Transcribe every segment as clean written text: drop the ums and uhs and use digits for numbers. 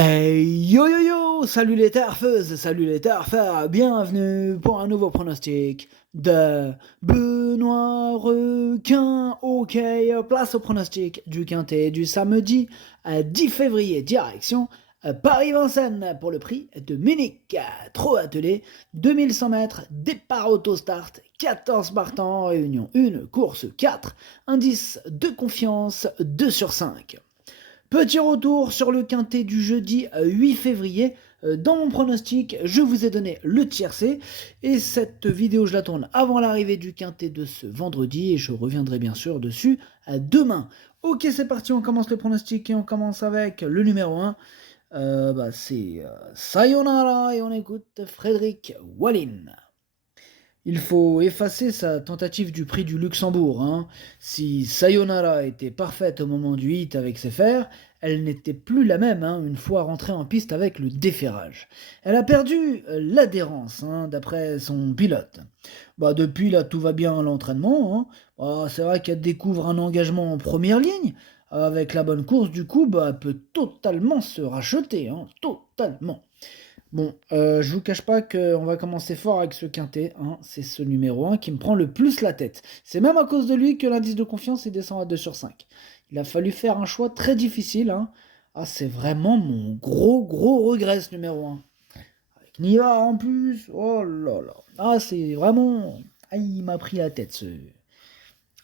Yo yo yo, salut les tarfeurs, bienvenue pour un nouveau pronostic de Benoît Requin. Ok, place au pronostic du quintet du samedi 10 février, direction Paris-Vincennes pour le prix de Munich. Trop attelé, 2100 mètres, départ auto-start, 14 partants en réunion, une course 4, indice de confiance 2 sur 5. Petit retour sur le quintet du jeudi 8 février. Dans mon pronostic, je vous ai donné le tiercé et cette vidéo, je la tourne avant l'arrivée du quintet de ce vendredi et je reviendrai bien sûr dessus demain. Ok, c'est parti, on commence le pronostic et on commence avec le numéro 1. C'est Sayonara et on écoute Frédéric Wallin. Il faut effacer sa tentative du prix du Luxembourg. Si Sayonara était parfaite au moment du hit avec ses fers, elle n'était plus la même une fois rentrée en piste avec le déferrage. Elle a perdu l'adhérence, d'après son pilote. Depuis, là, tout va bien à l'entraînement. C'est vrai qu'elle découvre un engagement en première ligne. Avec la bonne course, du coup, elle peut totalement se racheter. Totalement. Bon, je vous cache pas qu'on va commencer fort avec ce quintet. C'est ce numéro 1 qui me prend le plus la tête. C'est même à cause de lui que l'indice de confiance est descend à 2 sur 5. Il a fallu faire un choix très difficile. C'est vraiment mon gros regret ce numéro 1. Avec Niva en plus. Oh là là. C'est vraiment... il m'a pris la tête.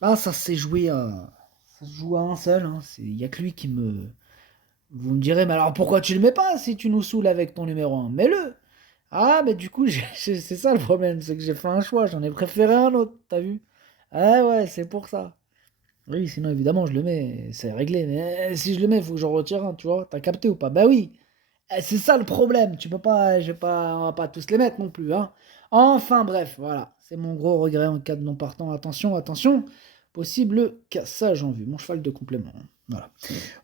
Ça s'est joué à... Ça se joue à un seul. Il n'y a que lui qui me... Vous me direz, mais alors pourquoi tu le mets pas si tu nous saoules avec ton numéro 1? Mets-le. Mais du coup, c'est ça le problème, c'est que j'ai fait un choix, j'en ai préféré un autre, t'as vu? Ouais, c'est pour ça. Oui, sinon évidemment je le mets, c'est réglé, mais si je le mets, il faut que j'en retire un, tu vois, t'as capté ou pas? Bah oui, c'est ça le problème, tu peux pas, on va pas tous les mettre non plus, Enfin bref, voilà, c'est mon gros regret en cas de non partant. Attention, possible cassage en vue, mon cheval de complément, voilà.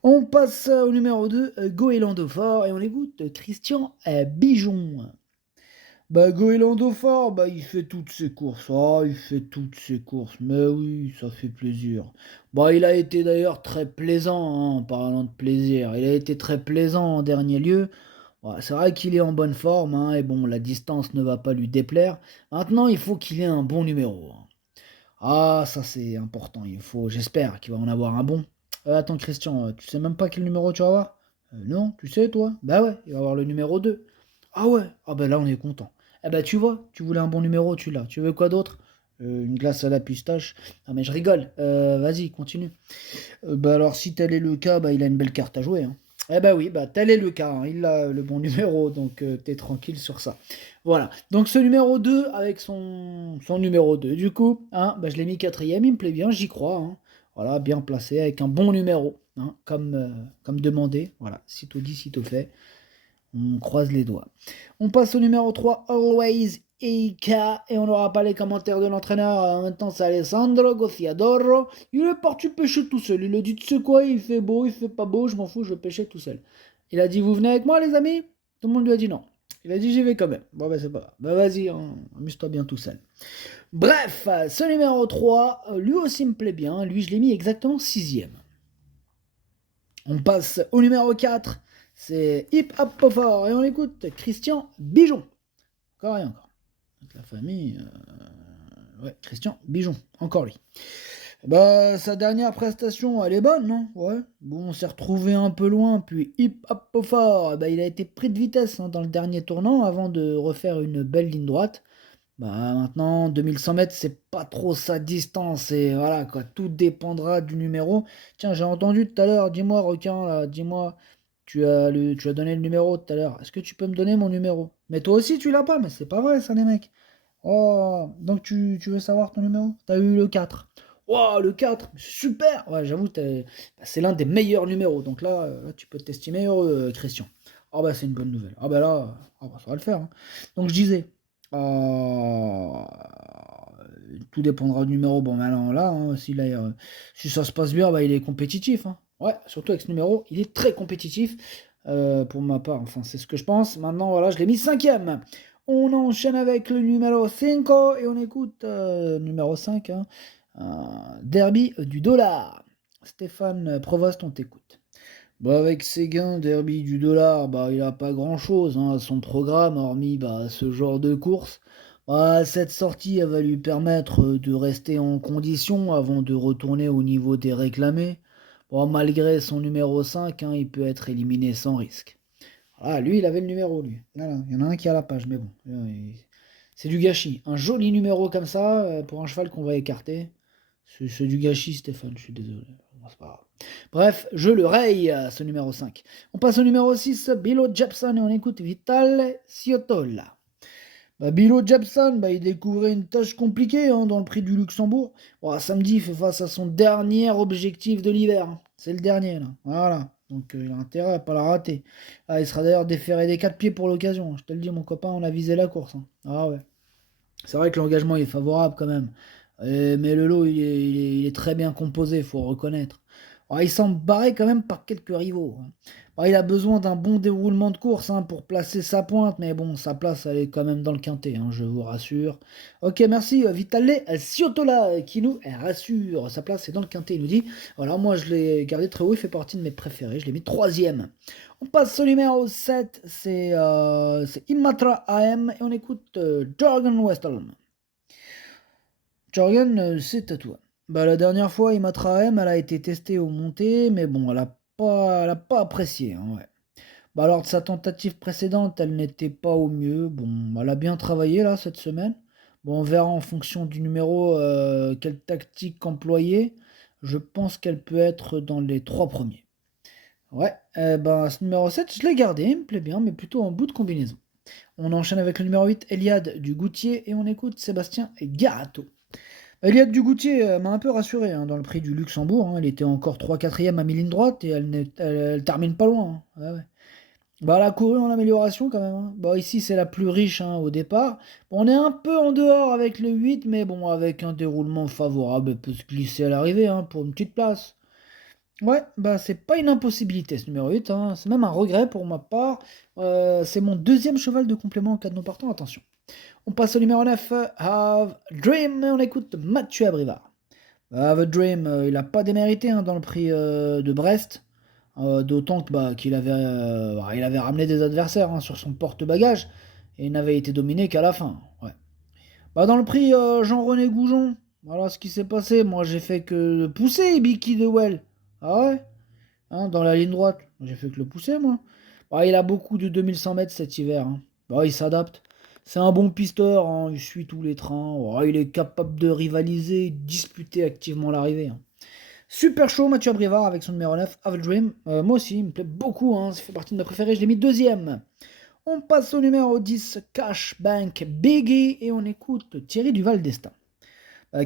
On passe au numéro 2, Goélando Fort, et on écoute Christian Bijon. Goélando Fort, il fait toutes ses courses. Il fait toutes ses courses. Mais oui, ça fait plaisir. Il a été d'ailleurs très plaisant, en parlant de plaisir. Il a été très plaisant en dernier lieu. C'est vrai qu'il est en bonne forme, et bon, la distance ne va pas lui déplaire. Maintenant, il faut qu'il ait un bon numéro. Ça c'est important. J'espère qu'il va en avoir un bon. Attends, Christian, tu sais même pas quel numéro tu vas avoir? Non, tu sais, toi? Bah ouais, il va avoir le numéro 2. Ah ouais, là on est content. Tu vois, tu voulais un bon numéro, tu l'as. Tu veux quoi d'autre? Une glace à la pistache. Ah mais je rigole. Vas-y, continue. Alors si tel est le cas, il a une belle carte à jouer. Oui, tel est le cas. Il a le bon numéro, donc t'es tranquille sur ça. Voilà. Donc ce numéro 2 avec son numéro 2. Du coup, je l'ai mis quatrième, il me plaît bien, j'y crois. Voilà, bien placé, avec un bon numéro, comme demandé. Voilà, sitôt dit, sitôt fait. On croise les doigts. On passe au numéro 3, Always Ika, et on n'aura pas les commentaires de l'entraîneur. Maintenant, c'est Alessandro Gociadoro. Il est parti pêcher tout seul. Il a dit, tu sais quoi, il fait beau, il fait pas beau, je m'en fous, je vais pêcher tout seul. Il a dit, vous venez avec moi, les amis? Tout le monde lui a dit non. Il a dit, j'y vais quand même. C'est pas grave. Vas-y, amuse-toi bien tout seul. Bref, ce numéro 3, lui aussi me plaît bien. Lui, je l'ai mis exactement 6ème. On passe au numéro 4. C'est Hip Hop Fort et on écoute Christian Bijon. Encore et encore. La famille. Christian Bijon. Encore lui. Sa dernière prestation, elle est bonne, non? Ouais. Bon, on s'est retrouvé un peu loin, puis Hip Hop Fort, il a été pris de vitesse dans le dernier tournant avant de refaire une belle ligne droite. Maintenant, 2100 mètres, c'est pas trop sa distance et voilà quoi, tout dépendra du numéro. Tiens, j'ai entendu tout à l'heure, dis-moi requin, là, dis-moi, tu as donné le numéro tout à l'heure. Est-ce que tu peux me donner mon numéro? Mais toi aussi, tu l'as pas, mais c'est pas vrai ça, les mecs. Oh, donc tu veux savoir ton numéro? T'as eu le 4. Oh, le 4, super! Ouais, j'avoue, c'est l'un des meilleurs numéros. Donc là, tu peux t'estimer heureux, Christian. C'est une bonne nouvelle. Ça va le faire. Donc je disais, tout dépendra du numéro. Bon, maintenant là, si ça se passe bien, il est compétitif. Ouais, surtout avec ce numéro, il est très compétitif. Pour ma part, enfin, c'est ce que je pense. Maintenant, voilà, je l'ai mis 5ème. On enchaîne avec le numéro 5 et on écoute numéro 5, Derby du dollar. Stéphane Provost, on t'écoute. Bah, avec ses gains derby du dollar, bah, il a pas grand-chose, hein, à son programme, hormis ce genre de course. Bah, cette sortie, elle va lui permettre de rester en condition avant de retourner au niveau des réclamés. Bon, malgré son numéro 5, hein, il peut être éliminé sans risque. Ah, lui, il avait le numéro, lui. Voilà, il y en a un qui a la page, mais bon. C'est du gâchis. Un joli numéro comme ça, pour un cheval qu'on va écarter. C'est du gâchis, Stéphane, je suis désolé. Bon, c'est pas grave. Bref, je le raye, ce numéro 5. On passe au numéro 6, Bilo Jepson, et on écoute Vital Ciotola. Bilo Jepson, il découvrait une tâche compliquée, hein, dans le prix du Luxembourg. Bon, samedi, il fait face à son dernier objectif de l'hiver, hein. C'est le dernier, là. Voilà. Donc il a intérêt à pas la rater. Ah, il sera d'ailleurs déféré des 4 pieds pour l'occasion. Je te le dis, mon copain, on a visé la course, hein. Ah ouais. C'est vrai que l'engagement est favorable quand même. Mais le lot, il est très bien composé, il faut reconnaître. Alors, il semble barré quand même par quelques rivaux, hein. Alors, il a besoin d'un bon déroulement de course, hein, pour placer sa pointe, mais bon, sa place, elle est quand même dans le quintet, hein, je vous rassure. Ok, merci Vitale Ciotola, qui nous rassure. Sa place est dans le quintet, il nous dit. Voilà, moi je l'ai gardé très haut, il fait partie de mes préférés, je l'ai mis troisième. On passe au numéro 7, c'est Imatra AM, et on écoute Jorgen Westerholm. Jorgen, c'est à toi. La dernière fois, Imatra AM, elle a été testée au monté, mais bon, elle a pas apprécié, hein, ouais. Lors de sa tentative précédente, elle n'était pas au mieux. Bon, elle a bien travaillé là cette semaine. Bon, on verra en fonction du numéro quelle tactique employer. Je pense qu'elle peut être dans les trois premiers. Ouais, ce numéro 7, je l'ai gardé, il me plaît bien, mais plutôt en bout de combinaison. On enchaîne avec le numéro 8, Eliade du Goutier, et on écoute Sébastien Garato. Eliade du Goutier m'a un peu rassuré, hein, dans le prix du Luxembourg, hein. Elle était encore 3/4 à mi-ligne droite et elle termine pas loin, hein. Ouais, ouais. Elle a couru en amélioration quand même, hein. Ici, c'est la plus riche, hein, au départ. Bon, on est un peu en dehors avec le 8, mais bon, avec un déroulement favorable, elle peut se glisser à l'arrivée, hein, pour une petite place. Ouais, c'est pas une impossibilité ce numéro 8, hein. C'est même un regret pour ma part. C'est mon deuxième cheval de complément en cas de non partant, attention. On passe au numéro 9, Have a Dream, et on écoute Mathieu Abrivard. Have a Dream, il a pas démérité, hein, dans le prix de Brest. D'autant que, il avait ramené des adversaires, hein, sur son porte-bagages et il n'avait été dominé qu'à la fin. Ouais. Dans le prix Jean-René Goujon, voilà ce qui s'est passé. Moi, j'ai fait que pousser Ibiki de Well. Ah ouais, hein, dans la ligne droite. J'ai fait que le pousser, moi. Il a beaucoup de 2100 mètres cet hiver, hein. Il s'adapte. C'est un bon pisteur, hein, il suit tous les trains. Il est capable de rivaliser et disputer activement l'arrivée, hein. Super chaud, Mathieu Abrivard avec son numéro 9, Have a Dream. Moi aussi, il me plaît beaucoup, hein, ça fait partie de mes préférés, je l'ai mis deuxième. On passe au numéro 10, Cashbank Biggie, et on écoute Thierry Duval d'Estaing.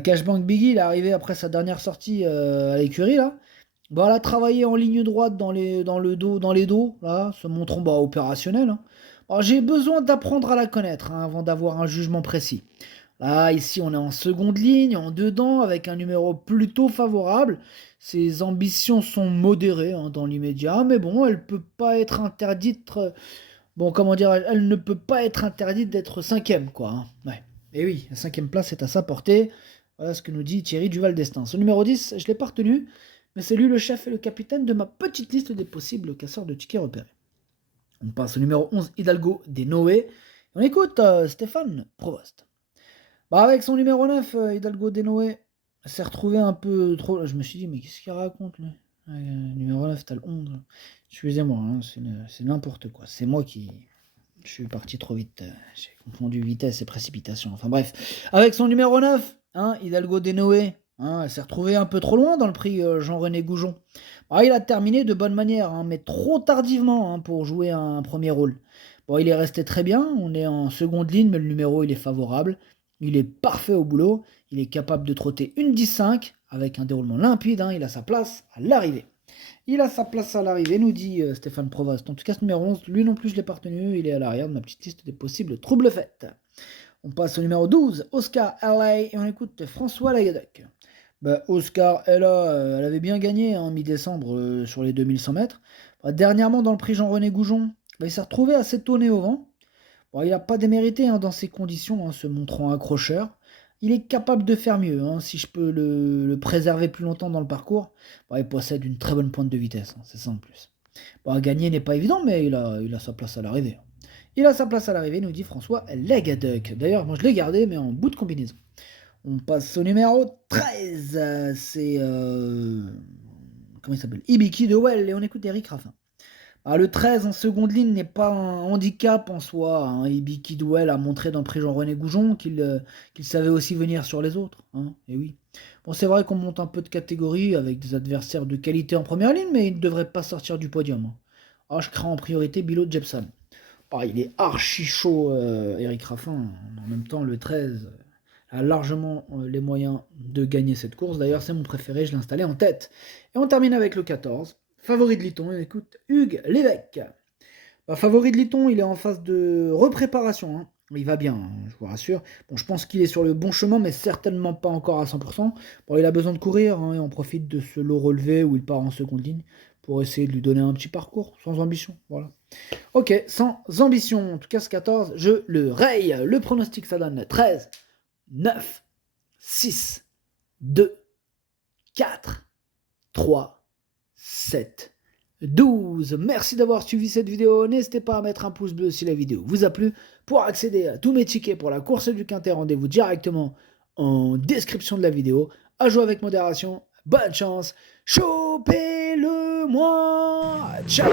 Cashbank Biggie, il est arrivé après sa dernière sortie à l'écurie, là. Elle a travaillé en ligne droite dans les dos, là, se montrant opérationnel, hein. J'ai besoin d'apprendre à la connaître, hein, avant d'avoir un jugement précis. Là, ici, on est en seconde ligne, en dedans, avec un numéro plutôt favorable. Ses ambitions sont modérées, hein, dans l'immédiat, mais bon, elle peut pas être interdite. Bon, comment dire, elle ne peut pas être interdite d'être cinquième, quoi, hein. Ouais. Et oui, la cinquième place est à sa portée. Voilà ce que nous dit Thierry Duval d'Estaing. Ce numéro 10, je l'ai pas retenu, mais c'est lui le chef et le capitaine de ma petite liste des possibles casseurs de tickets repérés. On passe au numéro 11, Hidalgo des Noé. On écoute Stéphane Provost. Avec son numéro 9, Hidalgo des Noé, s'est retrouvé un peu trop. Je me suis dit, mais qu'est-ce qu'il raconte, lui? Numéro 9, t'as le 11. Excusez-moi, hein, c'est n'importe quoi. C'est moi qui. Je suis parti trop vite. J'ai confondu vitesse et précipitation. Enfin bref. Avec son numéro 9, hein, Hidalgo des Noé, hein, elle s'est retrouvée un peu trop loin dans le prix Jean-René Goujon. Il a terminé de bonne manière, hein, mais trop tardivement, hein, pour jouer un premier rôle. Il est resté très bien. On est en seconde ligne, mais le numéro, il est favorable. Il est parfait au boulot. Il est capable de trotter une 10-5 avec un déroulement limpide, hein. Il a sa place à l'arrivée. Il a sa place à l'arrivée, nous dit Stéphane Provost. En tout cas, ce numéro 11, lui non plus, je ne l'ai pas retenu. Il est à l'arrière de ma petite liste des possibles troubles faits. On passe au numéro 12, Oscar LA, et on écoute François Lagadoc. Oscar LA, elle avait bien gagné en mi-décembre sur les 2100 mètres. Dernièrement, dans le prix Jean-René Goujon, il s'est retrouvé assez tonné au vent. Il n'a pas démérité, hein, dans ces conditions, hein, se montrant accrocheur. Il est capable de faire mieux, hein, si je peux le préserver plus longtemps dans le parcours. Il possède une très bonne pointe de vitesse, hein, c'est ça en plus. Bon, gagner n'est pas évident, mais il a sa place à l'arrivée. Il a sa place à l'arrivée, nous dit François Legaduc. D'ailleurs, moi je l'ai gardé, mais en bout de combinaison. On passe au numéro 13. C'est. Comment il s'appelle? Ibiki de Well, et on écoute Eric Raffin. Ah, le 13 en seconde ligne n'est pas un handicap en soi. Hein. Ibiki Douel a montré dans Jean-René Goujon qu'il savait aussi venir sur les autres. Hein. Et oui. Bon, c'est vrai qu'on monte un peu de catégorie avec des adversaires de qualité en première ligne, mais il ne devrait pas sortir du podium. Hein. Ah, je crains en priorité Bilo Jepson. Ah, il est archi chaud, Eric Raffin. En même temps, le 13 a largement les moyens de gagner cette course. D'ailleurs, c'est mon préféré, je l'ai installé en tête. Et on termine avec le 14. Favori de Liton, écoute, Hugues Lévesque. Bah, favori de Liton, il est en phase de repréparation. Hein. Il va bien, hein, je vous rassure. Bon, je pense qu'il est sur le bon chemin, mais certainement pas encore à 100%. Bon, il a besoin de courir, hein, et on profite de ce lot relevé où il part en seconde ligne pour essayer de lui donner un petit parcours, sans ambition. Voilà. Ok, sans ambition. En tout cas, ce 14, je le raye. Le pronostic, ça donne 13, 9, 6, 2, 4, 3, 7, 12. Merci d'avoir suivi cette vidéo. N'hésitez pas à mettre un pouce bleu si la vidéo vous a plu. Pour accéder à tous mes tickets pour la course du Quintet, rendez-vous directement en description de la vidéo. À jouer avec modération. Bonne chance. Chopez-le-moi. Ciao.